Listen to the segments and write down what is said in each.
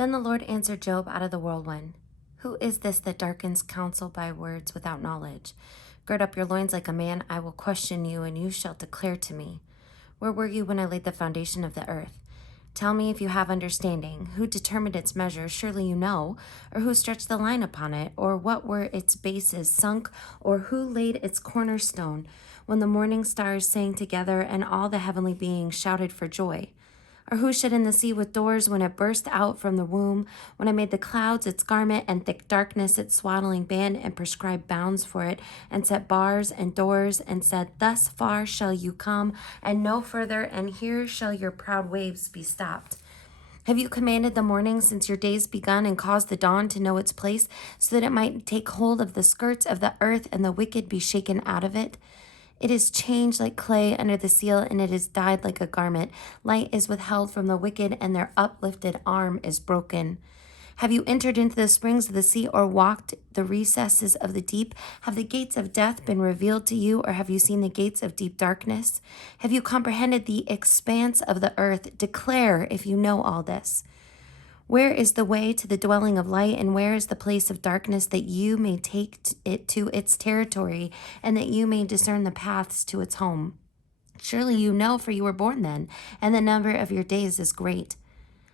Then the Lord answered Job out of the whirlwind. Who is this that darkens counsel by words without knowledge? Gird up your loins like a man, I will question you, and you shall declare to me. Where were you when I laid the foundation of the earth? Tell me if you have understanding. Who determined its measure? Surely you know. Or who stretched the line upon it? Or what were its bases sunk? Or who laid its cornerstone? When the morning stars sang together and all the heavenly beings shouted for joy? Or who shut in the sea with doors when it burst out from the womb, when I made the clouds its garment and thick darkness its swaddling band, and prescribed bounds for it, and set bars and doors, and said, Thus far shall you come, and no further, and here shall your proud waves be stopped? Have you commanded the morning since your days begun, and caused the dawn to know its place, so that it might take hold of the skirts of the earth, and the wicked be shaken out of it? It is changed like clay under the seal, and it is dyed like a garment. Light is withheld from the wicked, and their uplifted arm is broken. Have you entered into the springs of the sea, or walked the recesses of the deep? Have the gates of death been revealed to you, or have you seen the gates of deep darkness? Have you comprehended the expanse of the earth? Declare if you know all this. Where is the way to the dwelling of light, and where is the place of darkness, that you may take it to its territory, and that you may discern the paths to its home? Surely you know, for you were born then, and the number of your days is great.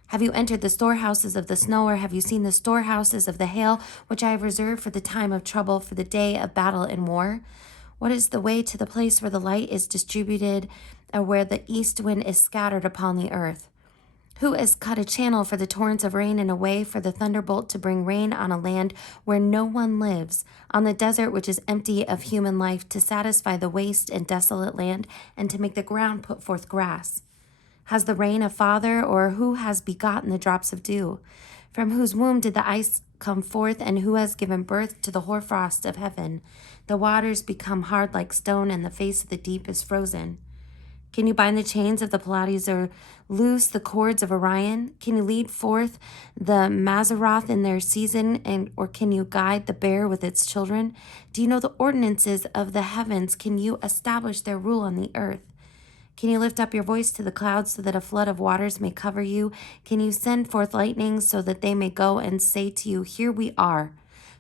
Have you entered the storehouses of the snow, or have you seen the storehouses of the hail, which I have reserved for the time of trouble, for the day of battle and war? What is the way to the place where the light is distributed, or where the east wind is scattered upon the earth? Who has cut a channel for the torrents of rain, and a way for the thunderbolt to bring rain on a land where no one lives, on the desert which is empty of human life, to satisfy the waste and desolate land, and to make the ground put forth grass? Has the rain a father, or who has begotten the drops of dew? From whose womb did the ice come forth, and who has given birth to the hoarfrost of heaven? The waters become hard like stone, and the face of the deep is frozen. Can you bind the chains of the Pleiades, or loose the cords of Orion? Can you lead forth the Mazzaroth in their season, or can you guide the bear with its children? Do you know the ordinances of the heavens? Can you establish their rule on the earth? Can you lift up your voice to the clouds so that a flood of waters may cover you? Can you send forth lightnings so that they may go and say to you, Here we are?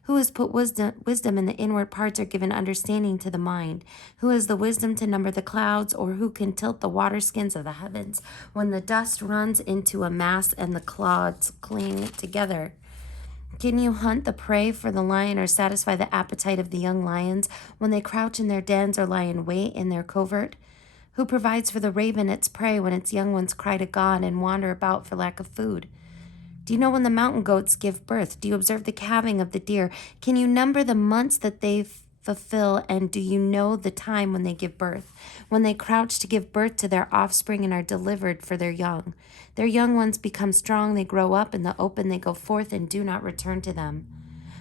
Who has put wisdom in the inward parts, or given understanding to the mind? Who has the wisdom to number the clouds, or who can tilt the water skins of the heavens when the dust runs into a mass and the clouds cling together? Can you hunt the prey for the lion, or satisfy the appetite of the young lions when they crouch in their dens or lie in wait in their covert? Who provides for the raven its prey when its young ones cry to God and wander about for lack of food? Do you know when the mountain goats give birth? Do you observe the calving of the deer? Can you number the months that they fulfill, and do you know the time when they give birth? When they crouch to give birth to their offspring and are delivered for their young. Their young ones become strong, they grow up, in the open they go forth and do not return to them.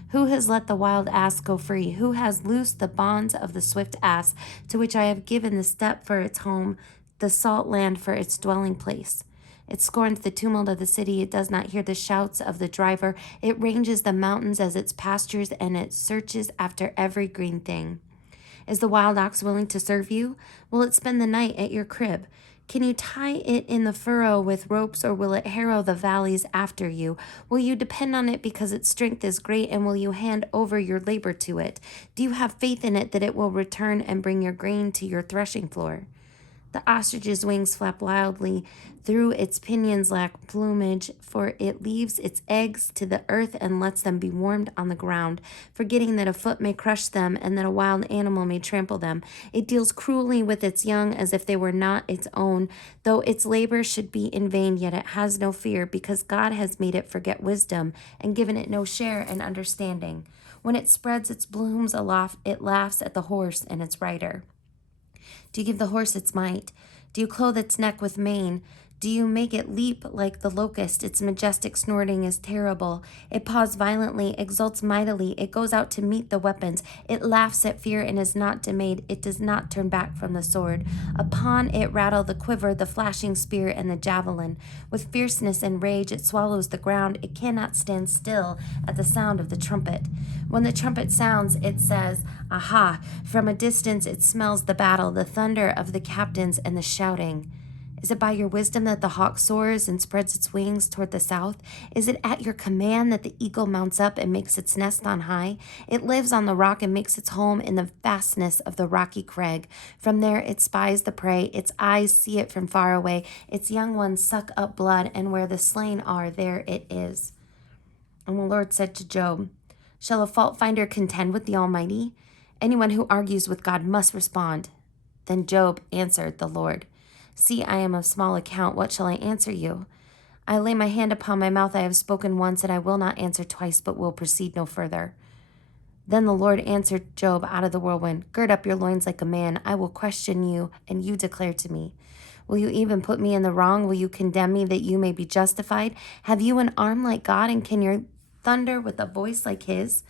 Who has let the wild ass go free? Who has loosed the bonds of the swift ass, to which I have given the steppe for its home, the salt land for its dwelling place? It scorns the tumult of the city. It does not hear the shouts of the driver. It ranges the mountains as its pastures, and it searches after every green thing. Is the wild ox willing to serve you? Will it spend the night at your crib? Can you tie it in the furrow with ropes, or will it harrow the valleys after you? Will you depend on it because its strength is great, and will you hand over your labor to it? Do you have faith in it that it will return and bring your grain to your threshing floor? The ostrich's wings flap loudly, through its pinions lack plumage, for it leaves its eggs to the earth and lets them be warmed on the ground, forgetting that a foot may crush them and that a wild animal may trample them. It deals cruelly with its young as if they were not its own. Though its labor should be in vain, yet it has no fear, because God has made it forget wisdom and given it no share in understanding. When it spreads its plumes aloft, it laughs at the horse and its rider. Do you give the horse its might? Do you clothe its neck with mane? Do you make it leap like the locust? Its majestic snorting is terrible. It paws violently, exults mightily. It goes out to meet the weapons. It laughs at fear and is not dismayed. It does not turn back from the sword. Upon it rattle the quiver, the flashing spear, and the javelin. With fierceness and rage it swallows the ground. It cannot stand still at the sound of the trumpet. When the trumpet sounds, it says, Aha! From a distance it smells the battle, the thunder of the captains and the shouting. Is it by your wisdom that the hawk soars and spreads its wings toward the south? Is it at your command that the eagle mounts up and makes its nest on high? It lives on the rock and makes its home in the fastness of the rocky crag. From there it spies the prey. Its eyes see it from far away. Its young ones suck up blood, and where the slain are, there it is. And the Lord said to Job, shall a fault finder contend with the Almighty? Anyone who argues with God must respond. Then Job answered the Lord, see, I am of small account. What shall I answer you? I lay my hand upon my mouth. I have spoken once, and I will not answer twice, but will proceed no further. Then the Lord answered Job out of the whirlwind, gird up your loins like a man. I will question you, and you declare to me. Will you even put me in the wrong? Will you condemn me that you may be justified? Have you an arm like God, and can you thunder with a voice like his?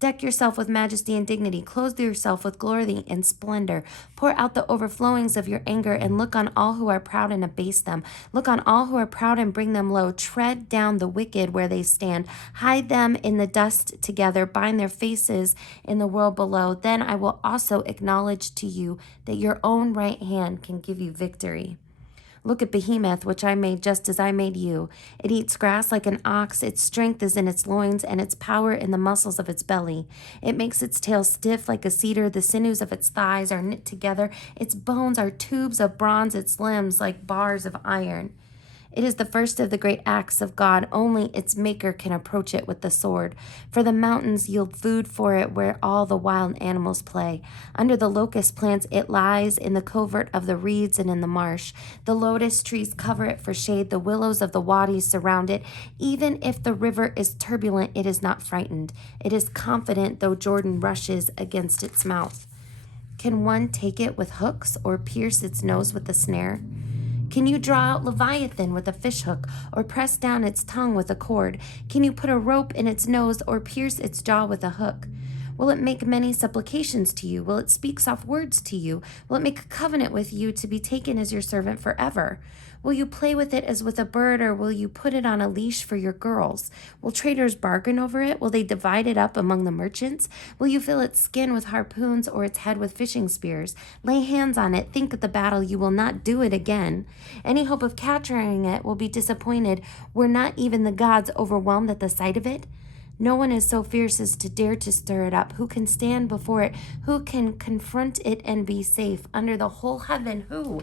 Deck yourself with majesty and dignity. Clothe yourself with glory and splendor. Pour out the overflowings of your anger, and look on all who are proud and abase them. Look on all who are proud and bring them low. Tread down the wicked where they stand. Hide them in the dust together. Bind their faces in the world below. Then I will also acknowledge to you that your own right hand can give you victory. Look at Behemoth, which I made just as I made you. It eats grass like an ox. Its strength is in its loins, and its power in the muscles of its belly. It makes its tail stiff like a cedar. The sinews of its thighs are knit together. Its bones are tubes of bronze, its limbs like bars of iron. It is the first of the great acts of God. Only its maker can approach it with the sword. For the mountains yield food for it where all the wild animals play. Under the locust plants it lies, in the covert of the reeds and in the marsh. The lotus trees cover it for shade. The willows of the wadis surround it. Even if the river is turbulent, it is not frightened. It is confident though Jordan rushes against its mouth. Can one take it with hooks or pierce its nose with a snare? Can you draw out Leviathan with a fishhook, or press down its tongue with a cord? Can you put a rope in its nose, or pierce its jaw with a hook? Will it make many supplications to you? Will it speak soft words to you? Will it make a covenant with you to be taken as your servant forever? Will you play with it as with a bird, or will you put it on a leash for your girls? Will traders bargain over it? Will they divide it up among the merchants? Will you fill its skin with harpoons, or its head with fishing spears? Lay hands on it, think of the battle, you will not do it again. Any hope of capturing it will be disappointed. Were not even the gods overwhelmed at the sight of it? No one is so fierce as to dare to stir it up. Who can stand before it? Who can confront it and be safe? Under the whole heaven, who?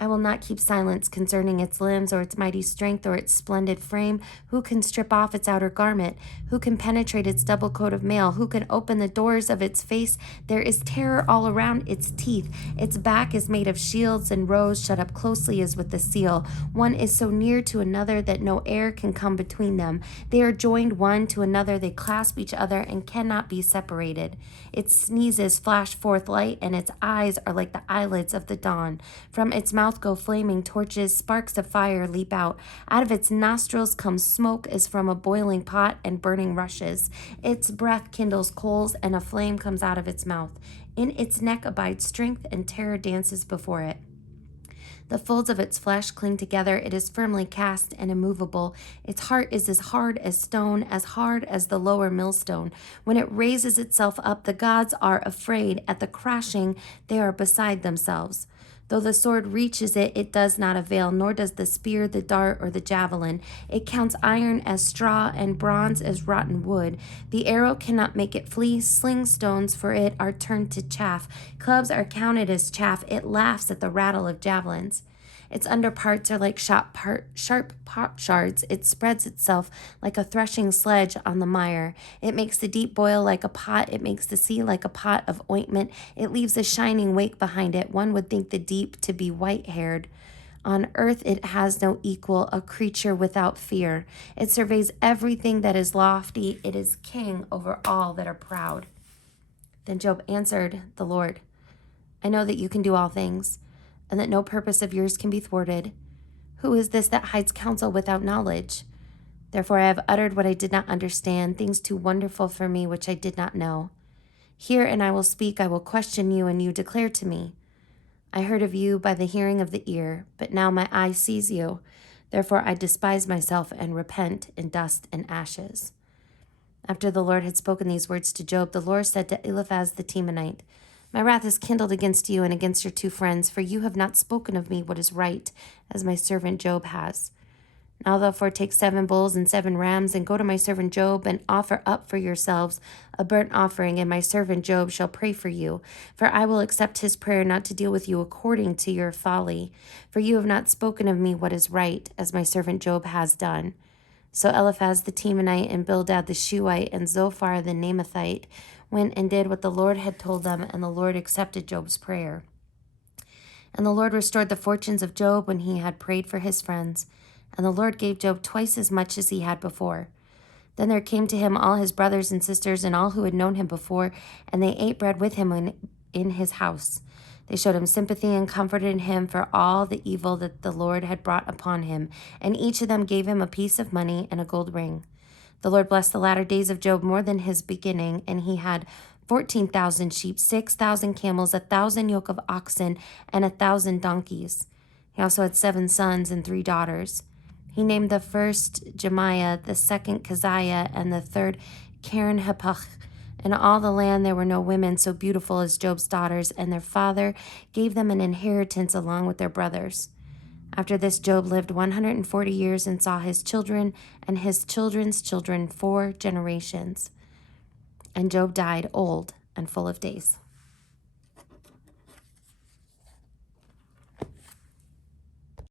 I will not keep silence concerning its limbs or its mighty strength or its splendid frame. Who can strip off its outer garment? Who can penetrate its double coat of mail? Who can open the doors of its face? There is terror all around its teeth. Its back is made of shields and rows shut up closely as with a seal. One is so near to another that no air can come between them. They are joined one to another. They clasp each other and cannot be separated. Its sneezes flash forth light, and its eyes are like the eyelids of the dawn. From its mouth go flaming torches, sparks of fire leap out. Out of its nostrils comes smoke as from a boiling pot and burning rushes. Its breath kindles coals, and a flame comes out of its mouth. In its neck abides strength, and terror dances before it. The folds of its flesh cling together. It is firmly cast and immovable. Its heart is as hard as stone, as hard as the lower millstone. When it raises itself up, the gods are afraid. At the crashing, they are beside themselves. Though the sword reaches it, it does not avail, nor does the spear, the dart, or the javelin. It counts iron as straw and bronze as rotten wood. The arrow cannot make it flee. Sling stones for it are turned to chaff. Clubs are counted as chaff. It laughs at the rattle of javelins. Its underparts are like sharp pot shards. It spreads itself like a threshing sledge on the mire. It makes the deep boil like a pot. It makes the sea like a pot of ointment. It leaves a shining wake behind it. One would think the deep to be white-haired. On earth it has no equal, a creature without fear. It surveys everything that is lofty. It is king over all that are proud. Then Job answered the Lord, I know that you can do all things, and that no purpose of yours can be thwarted. Who is this that hides counsel without knowledge? Therefore I have uttered what I did not understand, things too wonderful for me which I did not know. Hear, and I will speak. I will question you, and you declare to me. I heard of you by the hearing of the ear, but now my eye sees you. Therefore I despise myself and repent in dust and ashes. After the Lord had spoken these words to Job, the Lord said to Eliphaz the Temanite, My wrath is kindled against you and against your 2 friends, for you have not spoken of me what is right, as my servant Job has. Now therefore take 7 bulls and 7 rams, and go to my servant Job, and offer up for yourselves a burnt offering, and my servant Job shall pray for you. For I will accept his prayer, not to deal with you according to your folly. For you have not spoken of me what is right, as my servant Job has done. So Eliphaz the Temanite, and Bildad the Shuhite, and Zophar the Naamathite went and did what the Lord had told them, and the Lord accepted Job's prayer. And the Lord restored the fortunes of Job when he had prayed for his friends. And the Lord gave Job twice as much as he had before. Then there came to him all his brothers and sisters and all who had known him before, and they ate bread with him in his house. They showed him sympathy and comforted him for all the evil that the Lord had brought upon him, and each of them gave him a piece of money and a gold ring. The Lord blessed the latter days of Job more than his beginning, and he had 14,000 sheep, 6,000 camels, 1,000 yoke of oxen, and 1,000 donkeys. He also had 7 sons and 3 daughters. He named the first Jemiah, the second Keziah, and the third Karen-Happuch. In all the land there were no women so beautiful as Job's daughters, and their father gave them an inheritance along with their brothers. After this, Job lived 140 years and saw his children and his children's children 4 generations. And Job died old and full of days.